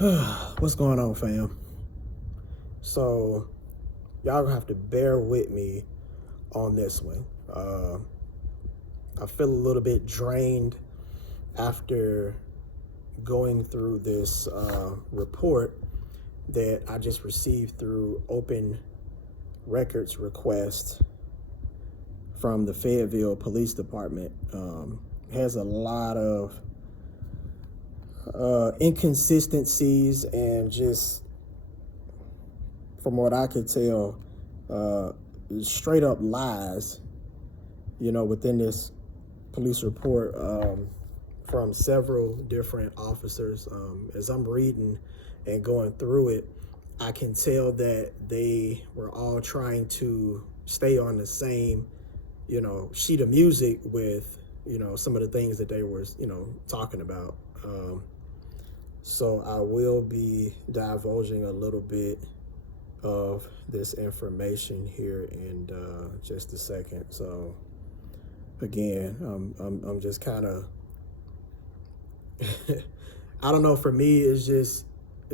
What's going on, fam? So, y'all gonna have to bear with me on this one. I feel a little bit drained after going through this report that I just received through open records request from the Fayetteville Police Department. Has a lot of inconsistencies and just, from what I could tell, straight up lies, within this police report from several different officers. As I'm reading and going through it, I can tell that they were all trying to stay on the same, sheet of music with, some of the things that they were, talking about. So I will be divulging a little bit of this information here in just a second. So again, I'm just kind of I don't know, for me it's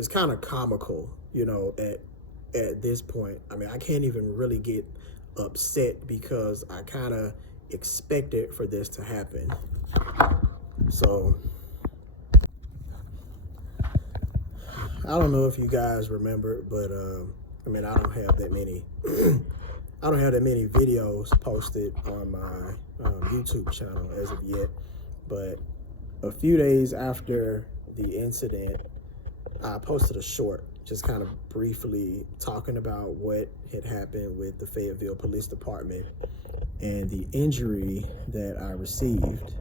kind of comical, at this point. I mean, I can't even really get upset because I kind of expected for this to happen. So I don't know if you guys remember, but I don't have that many I don't have that many videos posted on my YouTube channel as of yet. But a few days after the incident, I posted a short, just kind of briefly talking about what had happened with the Fayetteville Police Department and the injury that I received.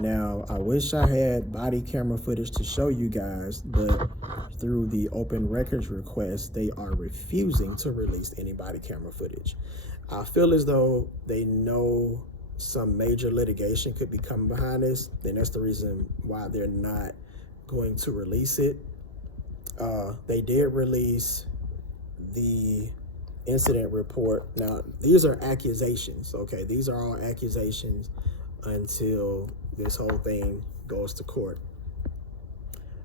Now, I wish I had body camera footage to show you guys, but through the open records request, they are refusing to release any body camera footage. I feel as though they know some major litigation could be coming behind this, and that's the reason why they're not going to release it. They did release the incident report. Now, these are accusations, okay? These are all accusations until this whole thing goes to court.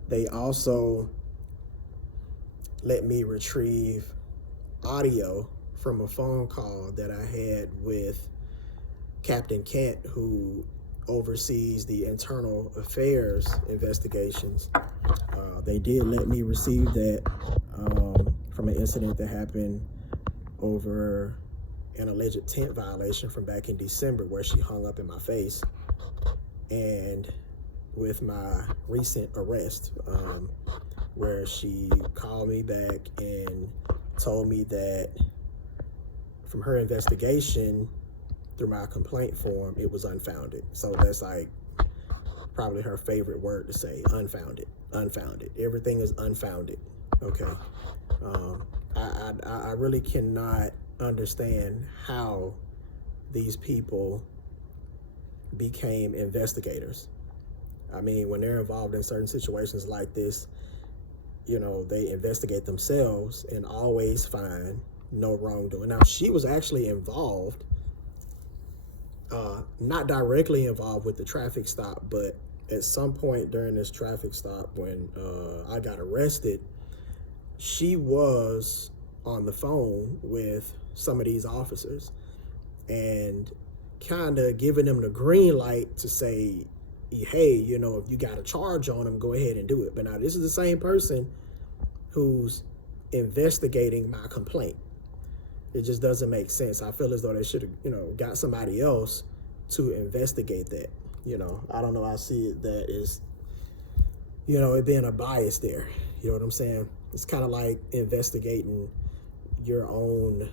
They also let me retrieve audio from a phone call that I had with Captain Kent, who oversees the internal affairs investigations. They did let me receive that from an incident that happened over an alleged tent violation from back in December, where she hung up in my face, and with my recent arrest, where she called me back and told me that from her investigation through my complaint form, it was unfounded. So that's like probably her favorite word to say: unfounded. Everything is unfounded. Okay. I really cannot understand how these people became investigators. I mean, when they're involved in certain situations like this, they investigate themselves and always find no wrongdoing. Now, she was actually involved, not directly involved with the traffic stop, but at some point during this traffic stop when I got arrested, she was on the phone with some of these officers and kind of giving them the green light to say, hey, if you got a charge on them, go ahead and do it. But now this is the same person who's investigating my complaint. It just doesn't make sense. I feel as though they should have, got somebody else to investigate that. I don't know. I see it that is, it being a bias there. You know what I'm saying? It's kind of like investigating your own,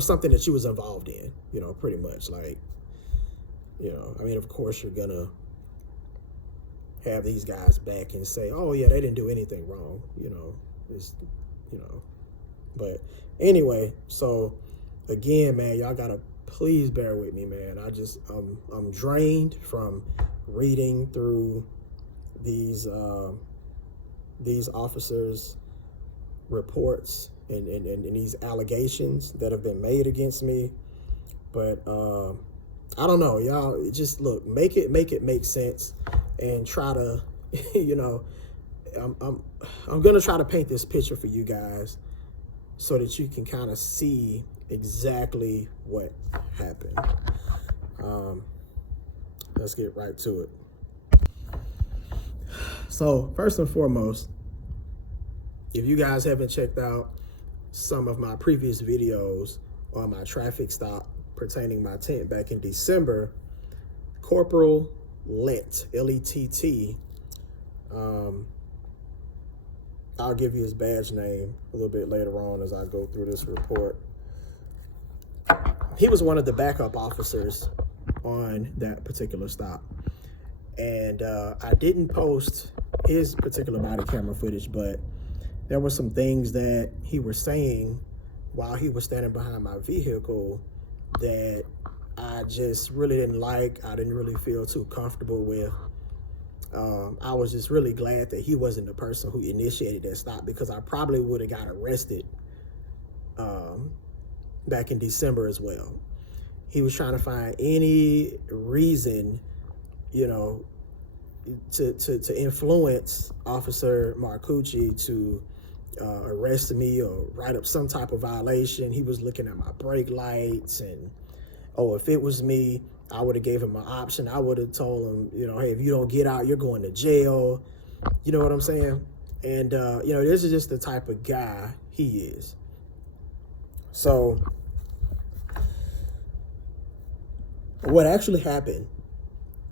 something that you was involved in, pretty much. Like, of course you're gonna have these guys back and say, oh yeah, they didn't do anything wrong, but anyway, so again, man, y'all gotta please bear with me, man. I'm drained from reading through these officers' reports and these allegations that have been made against me. But I don't know, y'all. Just look, make it make sense, and try to, you know, I'm gonna try to paint this picture for you guys so that you can kind of see exactly what happened. Let's get right to it. So first and foremost, if you guys haven't checked out some of my previous videos on my traffic stop pertaining my tent back in December, Corporal Lett, L-E-T-T, I'll give you his badge name a little bit later on as I go through this report. He was one of the backup officers on that particular stop. And I didn't post his particular body camera footage, but there were some things that he was saying while he was standing behind my vehicle that I just really didn't like. I didn't really feel too comfortable with. I was just really glad that he wasn't the person who initiated that stop, because I probably would have got arrested back in December as well. He was trying to find any reason, you know, to influence Officer Marcucci to arrest me or write up some type of violation. He was looking at my brake lights, and if it was me, I would have gave him an option. I would have told him, you know, hey, if you don't get out, you're going to jail. You know what I'm saying? And, you know, this is just the type of guy he is. So what actually happened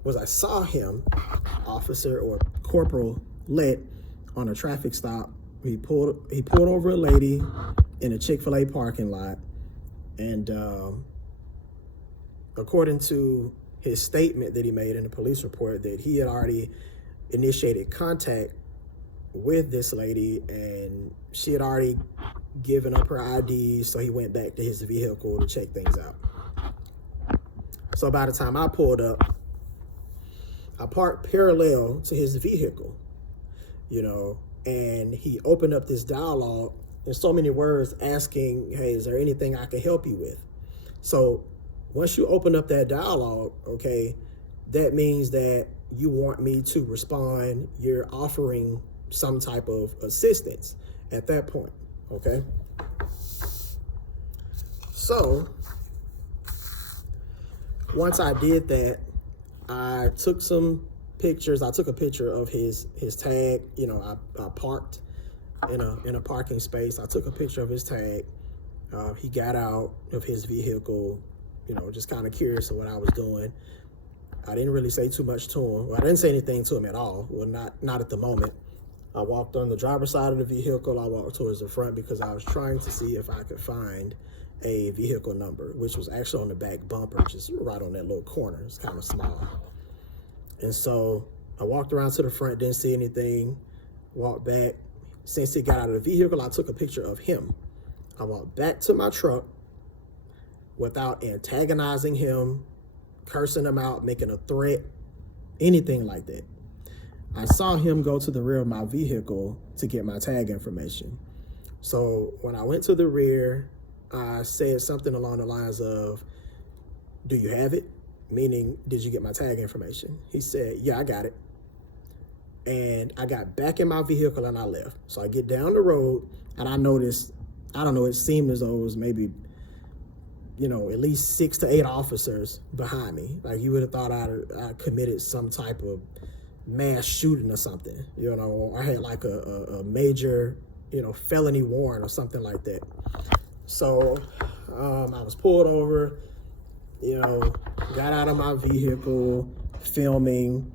was I saw him, Officer or Corporal Lett, on a traffic stop. He pulled over a lady in a Chick-fil-A parking lot, and according to his statement that he made in the police report, that he had already initiated contact with this lady, and she had already given up her ID, so he went back to his vehicle to check things out. So by the time I pulled up, I parked parallel to his vehicle, you know, and he opened up this dialogue in so many words asking, hey, is there anything I can help you with? So once you open up that dialogue, okay, that means that you want me to respond. You're offering some type of assistance at that point, okay? So once I did that, I took some pictures. I took a picture of his tag. You know, I parked in a parking space. I took a picture of his tag. He got out of his vehicle, you know, just kind of curious of what I was doing. I didn't really say too much to him. Well, I didn't say anything to him at all. Well, not at the moment. I walked on the driver's side of the vehicle. I walked towards the front because I was trying to see if I could find a vehicle number, which was actually on the back bumper, just right on that little corner. It's kind of small. And so I walked around to the front, didn't see anything, walked back. Since he got out of the vehicle, I took a picture of him. I walked back to my truck without antagonizing him, cursing him out, making a threat, anything like that. I saw him go to the rear of my vehicle to get my tag information. So when I went to the rear, I said something along the lines of, do you have it? Meaning, did you get my tag information? He said, yeah, I got it. And I got back in my vehicle and I left. So I get down the road and I noticed, I don't know, it seemed as though it was maybe, you know, at least 6 to 8 officers behind me. Like you would have thought I committed some type of mass shooting or something, you know, I had like a major, you know, felony warrant or something like that. So I was pulled over, you know, got out of my vehicle, filming.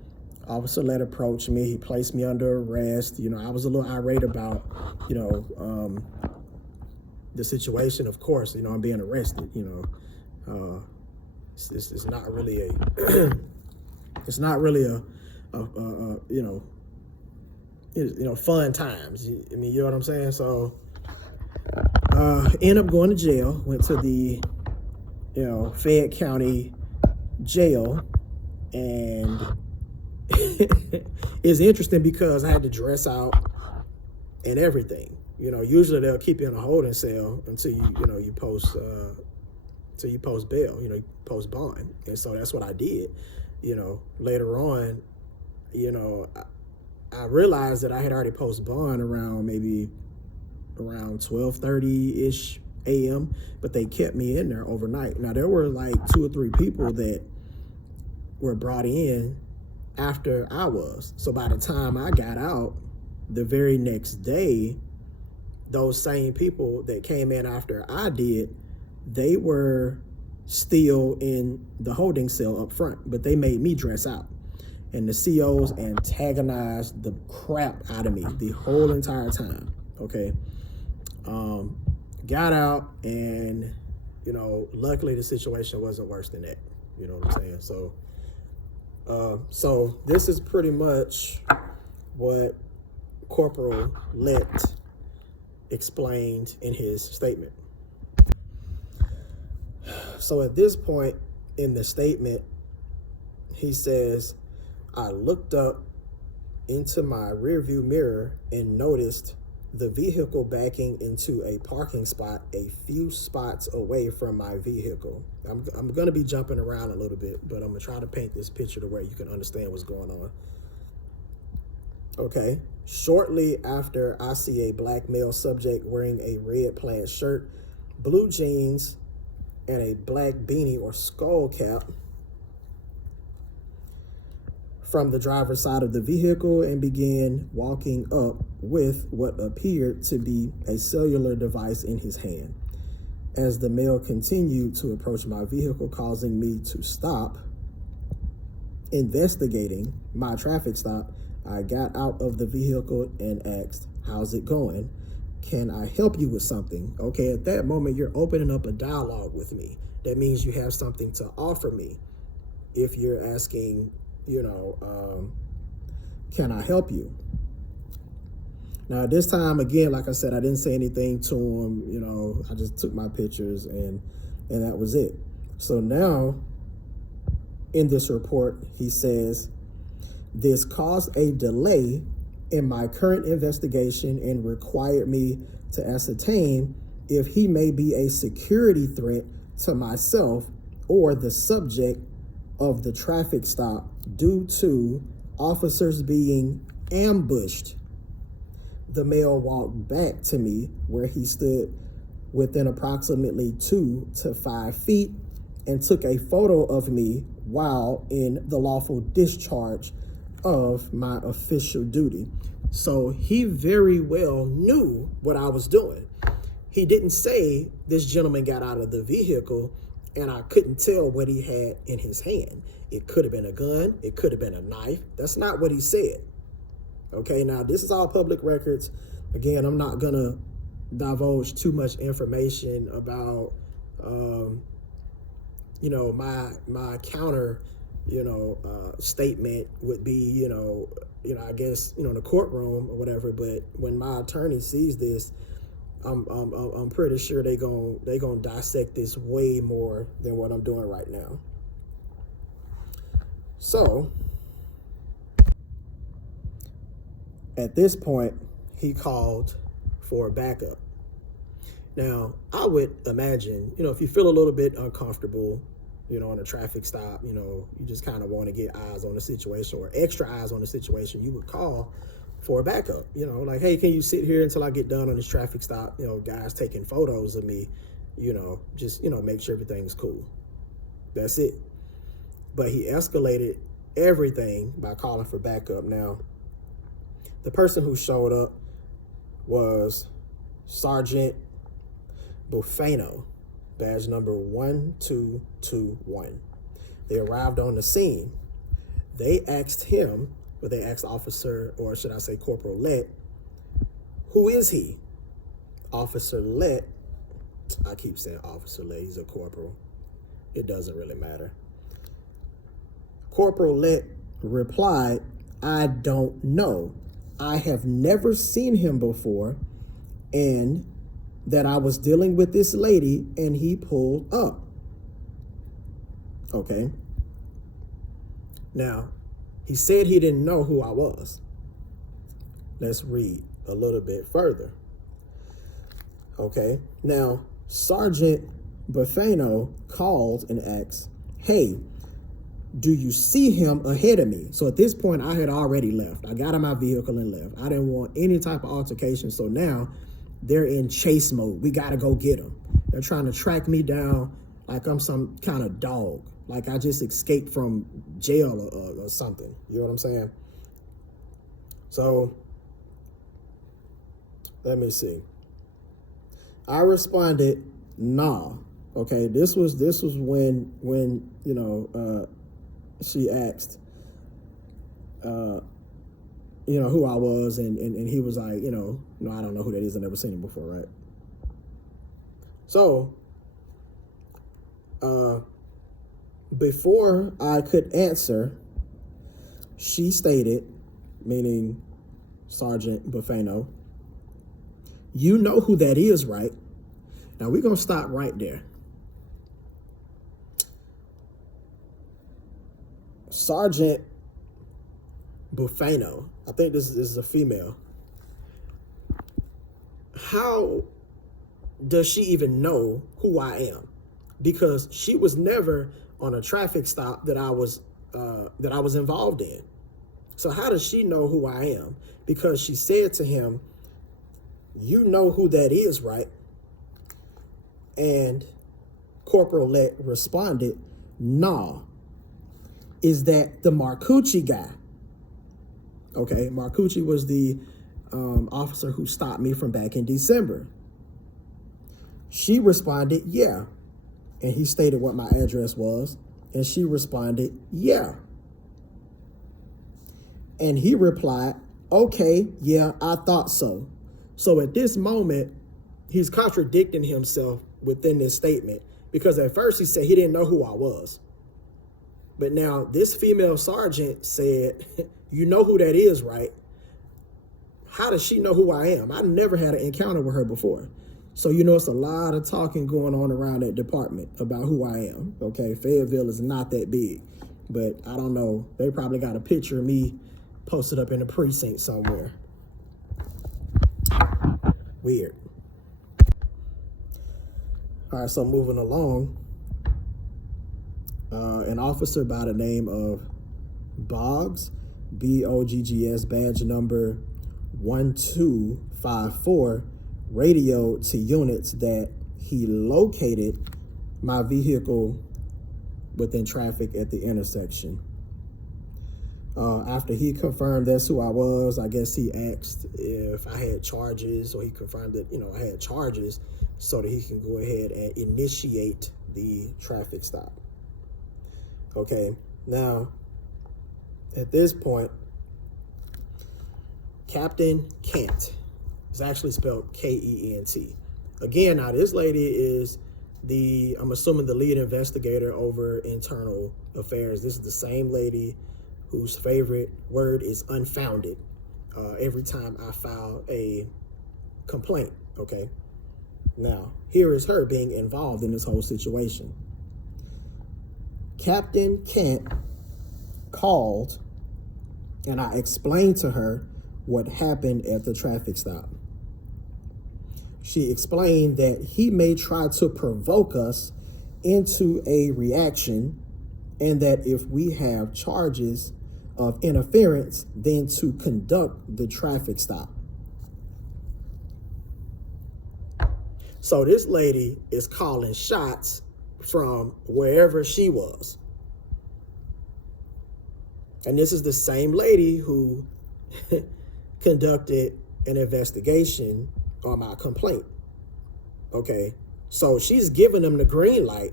Officer Lett approached me. He placed me under arrest. You know, I was a little irate about, you know, the situation. Of course, you know, I'm being arrested. You know, it's not really a, it's not really a you know, fun times. I mean, you know what I'm saying? So, ended up going to jail. Went to the, you know, Fayette County jail, and it's interesting because I had to dress out and everything. You know, usually they'll keep you in a holding cell until you know, you post till you post bail, you know, you post bond. And so that's what I did. You know, later on, you know, I realized that I had already posted bond around 12:30-ish a.m., but they kept me in there overnight. Now, there were like 2 or 3 people that were brought in after I was. So by the time I got out the very next day, those same people that came in after I did, they were still in the holding cell up front, but they made me dress out. And the COs antagonized the crap out of me the whole entire time, okay? Got out, and, you know, luckily the situation wasn't worse than that, you know what I'm saying? So this is pretty much what Corporal Lett explained in his statement. So at this point in the statement, he says, I looked up into my rearview mirror and noticed the vehicle backing into a parking spot a few spots away from my vehicle. I'm going to be jumping around a little bit, but I'm going to try to paint this picture to where you can understand what's going on. Okay. Shortly after, I see a black male subject wearing a red plaid shirt, blue jeans, and a black beanie or skull cap from the driver's side of the vehicle and began walking up with what appeared to be a cellular device in his hand. As the male continued to approach my vehicle, causing me to stop investigating my traffic stop, I got out of the vehicle and asked, how's it going? Can I help you with something? Okay, at that moment, you're opening up a dialogue with me. That means you have something to offer me. If you're asking, you know, can I help you? Now, this time, again, like I said, I didn't say anything to him. You know, I just took my pictures and that was it. So now, in this report, he says, this caused a delay in my current investigation and required me to ascertain if he may be a security threat to myself or the subject of the traffic stop due to officers being ambushed. The male walked back to me where he stood within approximately 2 to 5 feet and took a photo of me while in the lawful discharge of my official duty. So he very well knew what I was doing. He didn't say this gentleman got out of the vehicle and I couldn't tell what he had in his hand. It could have been a gun. It could have been a knife. That's not what he said. Okay, now this is all public records. Again, I'm not going to divulge too much information about, you know, my counter, you know, statement would be, you know, I guess, you know, in the courtroom or whatever. But when my attorney sees this, I'm pretty sure they gonna dissect this way more than what I'm doing right now. So at this point, he called for backup. Now, I would imagine, you know, if you feel a little bit uncomfortable, you know, on a traffic stop, you know, you just kind of want to get eyes on the situation or extra eyes on the situation, you would call for a backup, you know, like, hey, can you sit here until I get done on this traffic stop? You know, guys taking photos of me, you know, just, you know, make sure everything's cool. That's it. But he escalated everything by calling for backup. Now, the person who showed up was Sergeant Bufano, badge number 1221. They arrived on the scene. They asked him, or they asked Officer, or should I say Corporal Lett, who is he? Officer Lett, I keep saying Officer Lett, he's a corporal. It doesn't really matter. Corporal Lett replied, I don't know. I have never seen him before, and that I was dealing with this lady and he pulled up. Okay. Now, he said he didn't know who I was. Let's read a little bit further. Okay. Now, Sergeant Buffano called and asked, hey, do you see him ahead of me? So at this point, I had already left. I got in my vehicle and left. I didn't want any type of altercation. So now they're in chase mode. We got to go get them. They're trying to track me down like I'm some kind of dog, like I just escaped from jail or something. You know what I'm saying? So let me see. I responded, nah. Okay, this was when you know, she asked, you know, who I was, and he was like, no, I don't know who that is. I've never seen him before, right? So, before I could answer, she stated, meaning Sergeant Buffano, you know who that is, right? Now, we're going to stop right there. Sergeant Buffano, I think this is a female. How does she even know who I am? Because she was never on a traffic stop that I was involved in. So how does she know who I am? Because she said to him, you know who that is, right? And Corporal Lett responded, nah. Is that the Marcucci guy? Okay, Marcucci was the officer who stopped me from back in December. She responded, yeah. And he stated what my address was. And she responded, yeah. And he replied, okay, yeah, I thought so. So at this moment, he's contradicting himself within this statement, because at first he said he didn't know who I was. But now this female sergeant said, you know who that is, right? How does she know who I am? I never had an encounter with her before. So, you know, it's a lot of talking going on around that department about who I am. Okay, Fayetteville is not that big, but I don't know. They probably got a picture of me posted up in the precinct somewhere. Weird. All right, so moving along. An officer by the name of Boggs, Boggs, badge number 1254, radioed to units that he located my vehicle within traffic at the intersection. After he confirmed that's who I was, I guess he asked if I had charges, or he confirmed that, I had charges, so that he can go ahead and initiate the traffic stop. Okay, now, at this point, Captain Kent, it's actually spelled K-E-N-T. Again, now this lady is I'm assuming the lead investigator over internal affairs. This is the same lady whose favorite word is unfounded every time I file a complaint, okay? Now, here is her being involved in this whole situation. Captain Kent called, and I explained to her what happened at the traffic stop. She explained that he may try to provoke us into a reaction, and that if we have charges of interference, then to conduct the traffic stop. So this lady is calling shots from wherever she was. And this is the same lady who conducted an investigation on my complaint. Okay, so she's giving them the green light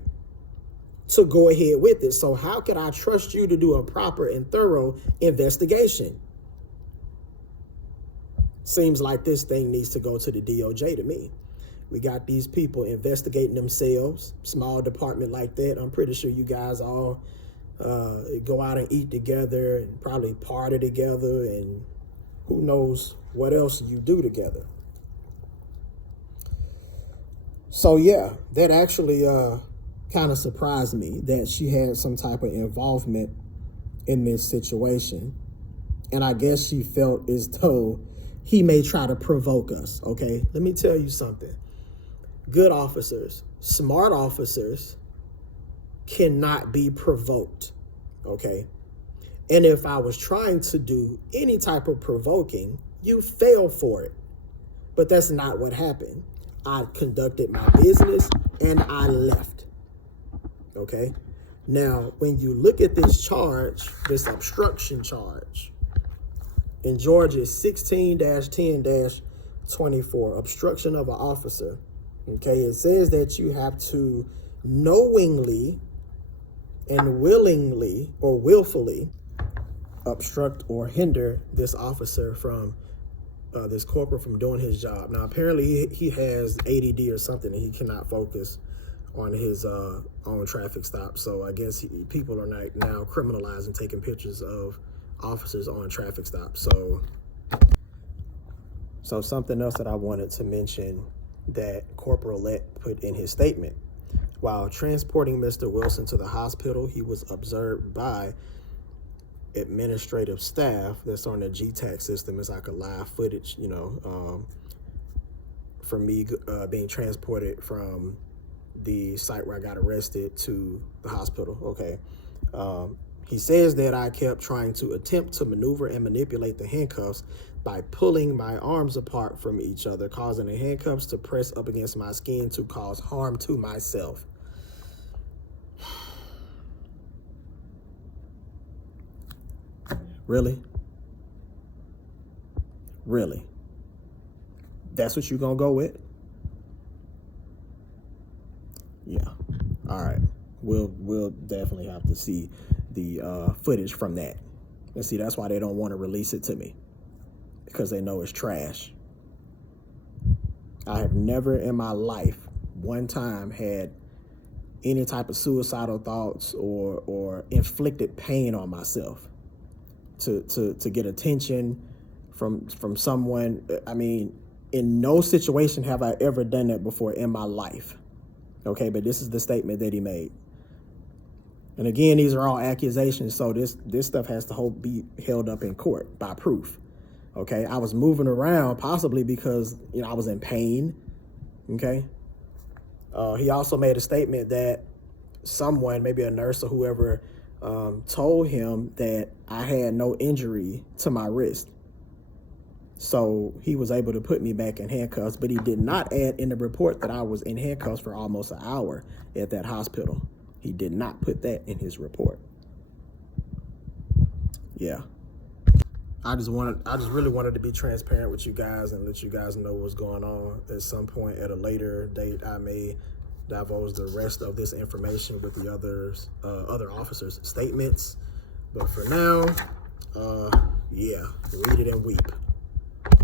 to go ahead with it. So how could I trust you to do a proper and thorough investigation? Seems like this thing needs to go to the DOJ to me. We got these people investigating themselves, small department like that. I'm pretty sure you guys all go out and eat together and probably party together, and who knows what else you do together. So yeah, that actually kind of surprised me that she had some type of involvement in this situation. And I guess she felt as though he may try to provoke us, okay? Let me tell you something. Good officers, smart officers cannot be provoked, okay? And if I was trying to do any type of provoking, you fail for it. But that's not what happened. I conducted my business and I left, okay? Now, when you look at this charge, this obstruction charge, in Georgia 16-10-24, obstruction of an officer, okay, it says that you have to knowingly and willingly or willfully obstruct or hinder this officer from, this corporal from doing his job. Now, apparently he has ADD or something and he cannot focus on his own traffic stop. So I guess people are now criminalizing taking pictures of officers on traffic stops. So something else that I wanted to mention that Corporal Lett put in his statement. While transporting Mr. Wilson to the hospital, he was observed by administrative staff that's on the GTAC system. It's like a live footage, you know, from me being transported from the site where I got arrested to the hospital, okay? He says that I kept trying to attempt to maneuver and manipulate the handcuffs by pulling my arms apart from each other, causing the handcuffs to press up against my skin to cause harm to myself. Really? Really? That's what you're gonna go with? Yeah. All right. We'll definitely have to see the footage from that. And see, that's why they don't want to release it to me, because they know it's trash. I have never in my life one time had any type of suicidal thoughts or inflicted pain on myself to get attention from someone. I mean, in no situation have I ever done that before in my life. Okay, but this is the statement that he made. And again, these are all accusations, so this stuff has to be held up in court by proof. Okay, I was moving around possibly because, you know, I was in pain. Okay. He also made a statement that someone, maybe a nurse or whoever, told him that I had no injury to my wrist. So he was able to put me back in handcuffs, but he did not add in the report that I was in handcuffs for almost an hour at that hospital. He did not put that in his report. Yeah. I just really wanted to be transparent with you guys and let you guys know what's going on. At some point at a later date, I may divulge the rest of this information with the other officers' statements. But for now, yeah, read it and weep.